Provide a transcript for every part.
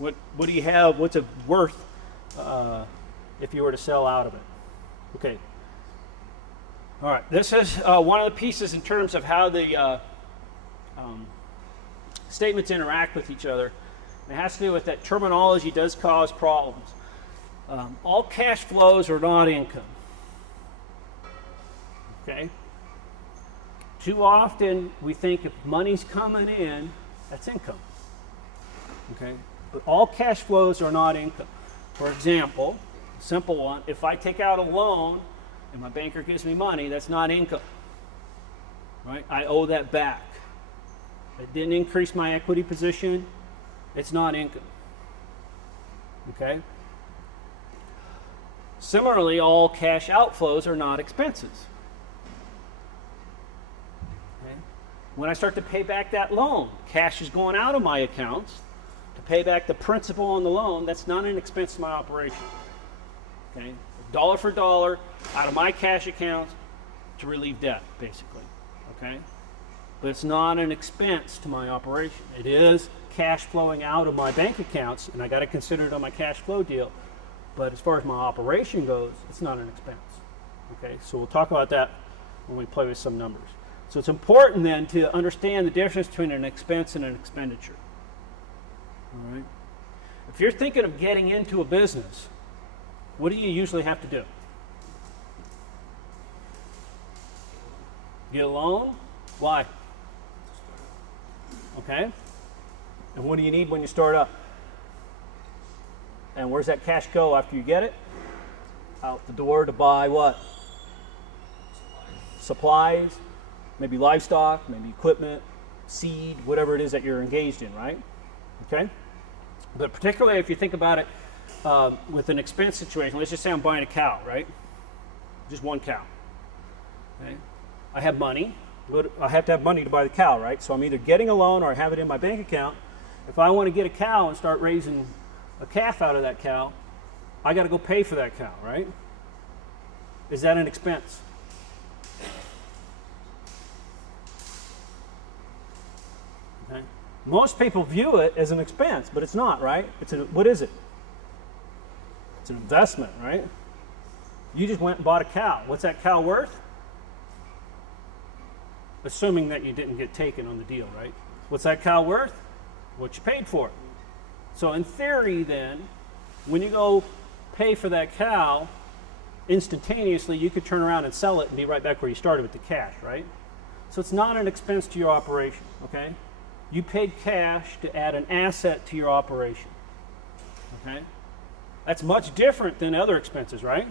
What do you have? What's it worth if you were to sell out of it? Okay. All right. This is one of the pieces in terms of how the statements interact with each other. It has to do with that terminology does cause problems. All cash flows are not income. Okay? Too often we think if money's coming in, that's income. Okay? But all cash flows are not income. For example, simple one, if I take out a loan and my banker gives me money, that's not income. Right? I owe that back. It didn't increase my equity position. It's not income. Okay? Similarly, all cash outflows are not expenses. Okay? When I start to pay back that loan, cash is going out of my accounts to pay back the principal on the loan. That's not an expense to my operation. Okay? Dollar for dollar out of my cash accounts to relieve debt, basically. Okay? But it's not an expense to my operation. It is cash flowing out of my bank accounts, and I got to consider it on my cash flow deal. But as far as my operation goes, it's not an expense. Okay, so we'll talk about that when we play with some numbers. So it's important then to understand the difference between an expense and an expenditure. All right. If you're thinking of getting into a business, what do you usually have to do? Get a loan? Why? Okay. And what do you need when you start up? And where's that cash go after you get it? Out the door to buy what? Supplies, maybe livestock, maybe equipment, seed, whatever it is that you're engaged in, right? Okay? But particularly if you think about it with an expense situation, let's just say I'm buying a cow, right? Just one cow. Okay? I have money, but I have to have money to buy the cow, right? So I'm either getting a loan or I have it in my bank account. If I want to get a cow and start raising a calf out of that cow, I got to go pay for that cow, right? Is that an expense? Okay. Most people view it as an expense, but it's not, right? What is it? It's an investment, right? You just went and bought a cow. What's that cow worth? Assuming that you didn't get taken on the deal, right? What's that cow worth? What you paid for it. So in theory then, when you go pay for that cow, instantaneously you could turn around and sell it and be right back where you started with the cash, right? So it's not an expense to your operation, okay? You paid cash to add an asset to your operation, okay? That's much different than other expenses, right?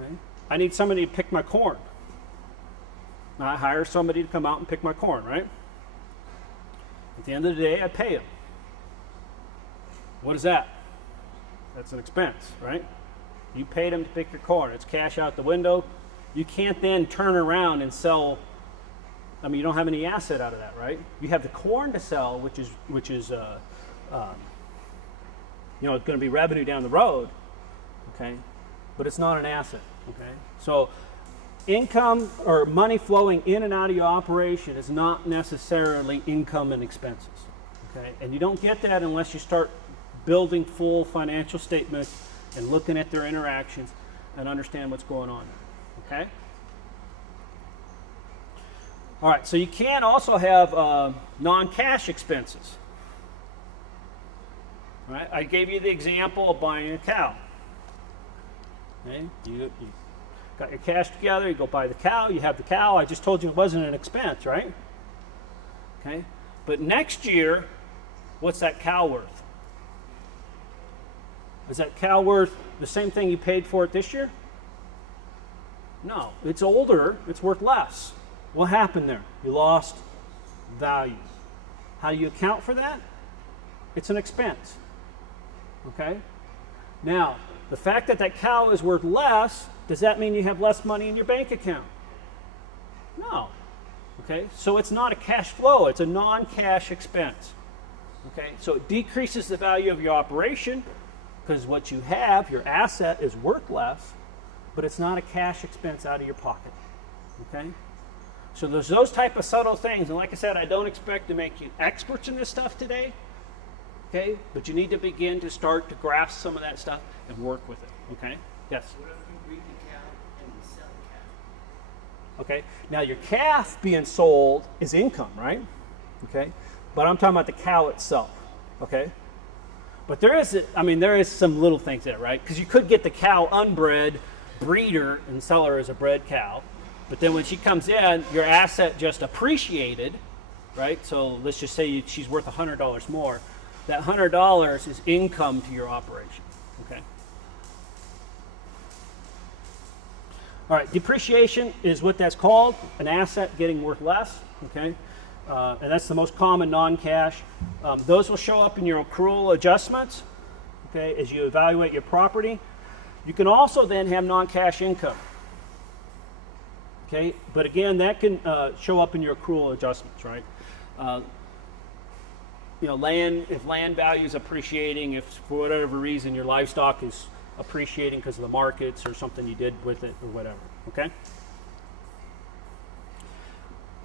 Okay. I need somebody to pick my corn. I hire somebody to come out and pick my corn, right? At the end of the day, I pay them. What is that? That's an expense, right? You paid them to pick your corn. It's cash out the window. You can't then turn around and sell. I mean, you don't have any asset out of that, right? You have the corn to sell, which is you know, it's going to be revenue down the road, okay? But it's not an asset, okay? So income or money flowing in and out of your operation is not necessarily income and expenses, okay? And you don't get that unless you start building full financial statements and looking at their interactions and understand what's going on, okay? All right, so you can also have non-cash expenses. All right, I gave you the example of buying a cow. Okay, you got your cash together, you go buy the cow, you have the cow. I just told you it wasn't an expense, right? Okay, but next year, what's that cow worth? Is that cow worth the same thing you paid for it this year? No, it's older, it's worth less. What happened there? You lost value. How do you account for that? It's an expense. Okay? Now, the fact that that cow is worth less, does that mean you have less money in your bank account? No. Okay? So it's not a cash flow, it's a non-cash expense. Okay? So it decreases the value of your operation because what you have, your asset, is worth less, but it's not a cash expense out of your pocket. Okay? So there's those type of subtle things, and like I said, I don't expect to make you experts in this stuff today, okay? But you need to begin to start to grasp some of that stuff and work with it, okay? Yes? What if you breed the cow and you sell the calf? Okay, now your calf being sold is income, right? Okay, but I'm talking about the cow itself, okay? But there is some little things there, right? Because you could get the cow unbred, breeder, and sell her as a bred cow. But then when she comes in, your asset just appreciated, right? So let's just say she's worth $100 more. That $100 is income to your operation, okay? All right, depreciation is what that's called, an asset getting worth less, okay? And that's the most common non-cash. Those will show up in your accrual adjustments, okay, as you evaluate your property. You can also then have non-cash income, okay? But again, that can show up in your accrual adjustments, right? You know, if land value is appreciating, if for whatever reason your livestock is appreciating because of the markets or something you did with it or whatever, okay?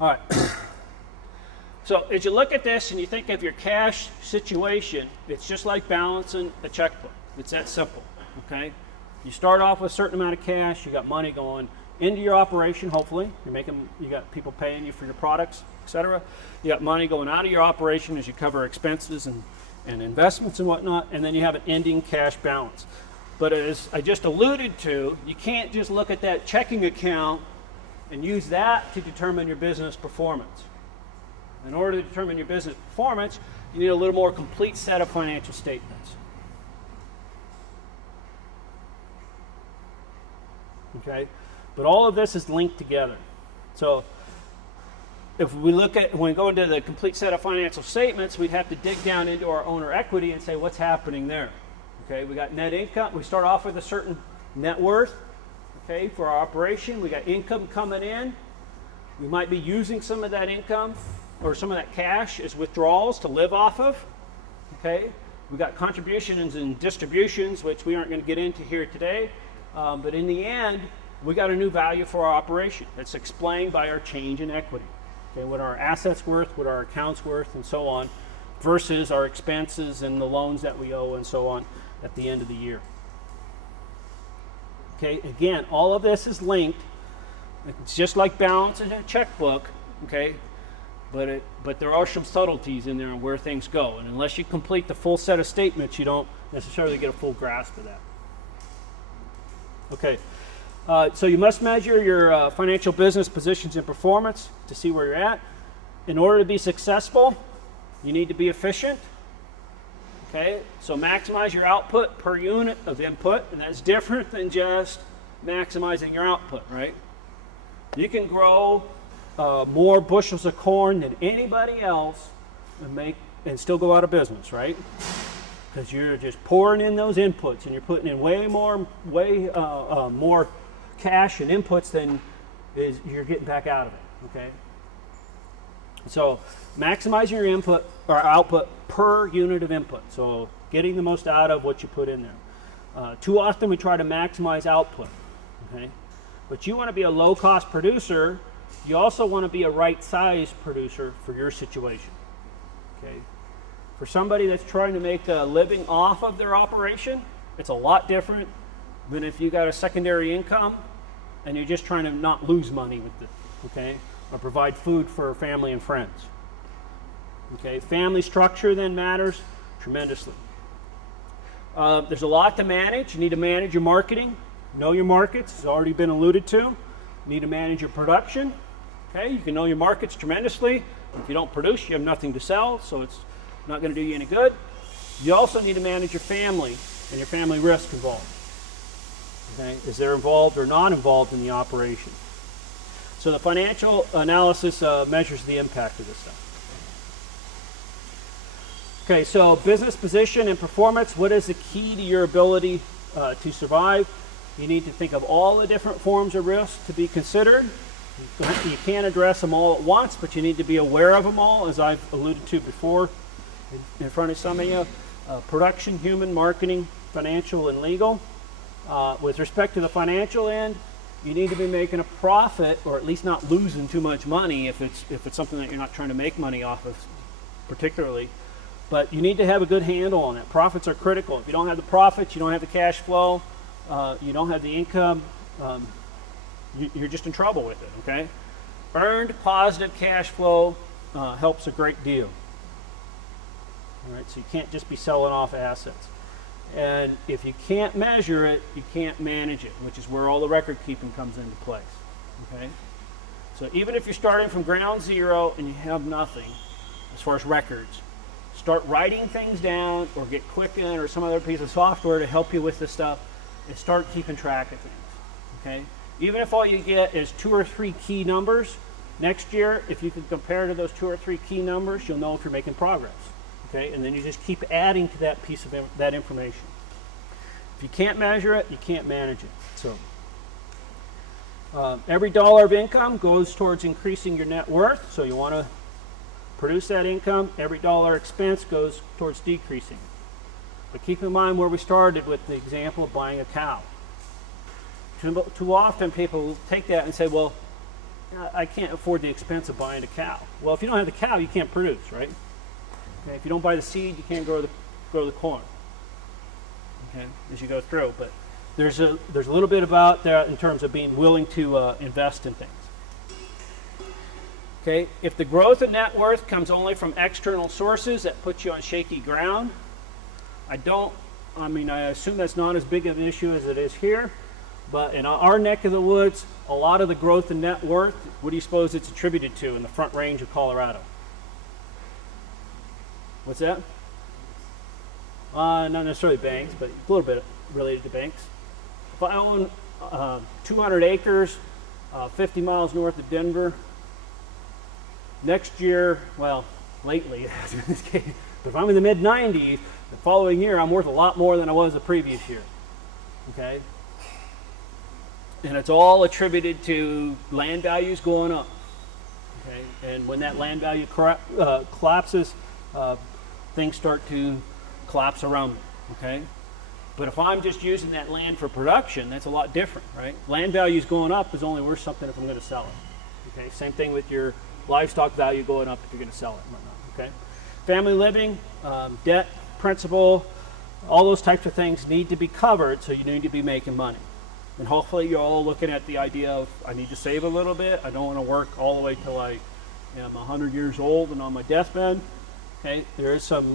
All right. So as you look at this and you think of your cash situation, it's just like balancing a checkbook. It's that simple, okay? You start off with a certain amount of cash, you got money going into your operation, hopefully. You got people paying you for your products, etc. You got money going out of your operation as you cover expenses and investments and whatnot, and then you have an ending cash balance. But as I just alluded to, you can't just look at that checking account and use that to determine your business performance. In order to determine your business performance, you need a little more complete set of financial statements. Okay? But all of this is linked together. So if we look at, when we go into the complete set of financial statements, we'd have to dig down into our owner equity and say what's happening there. Okay, we got net income. We start off with a certain net worth, okay, for our operation. We got income coming in. We might be using some of that income or some of that cash as withdrawals to live off of, okay. We got contributions and distributions, which we aren't going to get into here today. But in the end, we got a new value for our operation. It's explained by our change in equity. Okay, what our assets worth, what our accounts worth, and so on, versus our expenses and the loans that we owe and so on at the end of the year. Okay, again, all of this is linked. It's just like balancing a checkbook, okay? But there are some subtleties in there on where things go. And unless you complete the full set of statements, you don't necessarily get a full grasp of that. Okay, so you must measure your financial business positions and performance to see where you're at. In order to be successful, you need to be efficient. Okay, so maximize your output per unit of input, and that's different than just maximizing your output, right? You can grow more bushels of corn than anybody else and still go out of business, right? Because you're just pouring in those inputs and you're putting in way more cash and inputs than you're getting back out of it. Okay. So maximizing your input or output per unit of input. So getting the most out of what you put in there. Too often we try to maximize output. Okay. But you want to be a low-cost producer. You also want to be a right-sized producer for your situation. Okay. For somebody that's trying to make a living off of their operation, it's a lot different than if you got a secondary income and you're just trying to not lose money with it, okay? Or provide food for family and friends. Okay, family structure then matters tremendously. There's a lot to manage. You need to manage your marketing. Know your markets, has already been alluded to. You need to manage your production. Okay, you can know your markets tremendously. If you don't produce, you have nothing to sell, so it's not going to do you any good. You also need to manage your family and your family risk involved. Okay, is they're involved or not involved in the operation. So the financial analysis measures the impact of this stuff. Okay, so business position and performance. What is the key to your ability to survive? You need to think of all the different forms of risk to be considered. You can't address them all at once, but you need to be aware of them all, as I've alluded to before in front of some of you. Production, human, marketing, financial, and legal. With respect to the financial end, you need to be making a profit, or at least not losing too much money if it's something that you're not trying to make money off of particularly. But you need to have a good handle on it. Profits are critical. If you don't have the profits, you don't have the cash flow, you don't have the income, you're just in trouble with it, okay? Earned positive cash flow helps a great deal. All right, so you can't just be selling off assets. And if you can't measure it, you can't manage it, which is where all the record keeping comes into place, okay? So even if you're starting from ground zero and you have nothing as far as records, start writing things down or get Quicken or some other piece of software to help you with this stuff and start keeping track of things, okay? Even if all you get is 2 or 3 key numbers, next year, if you can compare to those 2 or 3 key numbers, you'll know if you're making progress. Okay, and then you just keep adding to that piece of that information. If you can't measure it, you can't manage it. So every dollar of income goes towards increasing your net worth. So you want to produce that income. Every dollar expense goes towards decreasing. But keep in mind where we started with the example of buying a cow. Too often people take that and say, well, I can't afford the expense of buying a cow. Well, if you don't have the cow, you can't produce, right? Okay, if you don't buy the seed, you can't grow the corn. Okay, as you go through, but there's a little bit about that in terms of being willing to invest in things. Okay, if the growth in net worth comes only from external sources, that puts you on shaky ground. I assume that's not as big of an issue as it is here, but in our neck of the woods, a lot of the growth in net worth, what do you suppose it's attributed to in the Front Range of Colorado? What's that? Not necessarily banks, but a little bit related to banks. If I own 200 acres, 50 miles north of Denver, next year, well, lately, in this case, but if I'm in the mid-90s, the following year, I'm worth a lot more than I was the previous year. Okay? And it's all attributed to land values going up. Okay? And when that land value collapses, things start to collapse around me, okay? But if I'm just using that land for production, that's a lot different, right? Land values going up is only worth something if I'm going to sell it, okay? Same thing with your livestock value going up if you're going to sell it and whatnot, okay? Family living, debt, principal, all those types of things need to be covered, so you need to be making money. And hopefully you're all looking at the idea of, I need to save a little bit. I don't want to work all the way till I am 100 years old and on my deathbed. Okay, there is some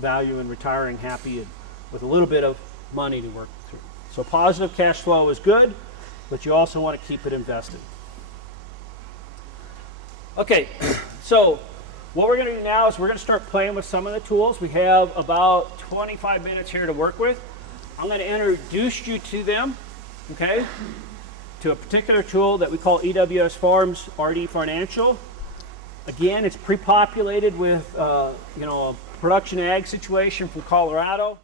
value in retiring happy and with a little bit of money to work through. So positive cash flow is good, but you also want to keep it invested. Okay, so what we're going to do now is we're going to start playing with some of the tools. We have about 25 minutes here to work with. I'm going to introduce you to them, okay, to a particular tool that we call EWS Farms RD Financial. Again, it's pre-populated with, a production ag situation from Colorado.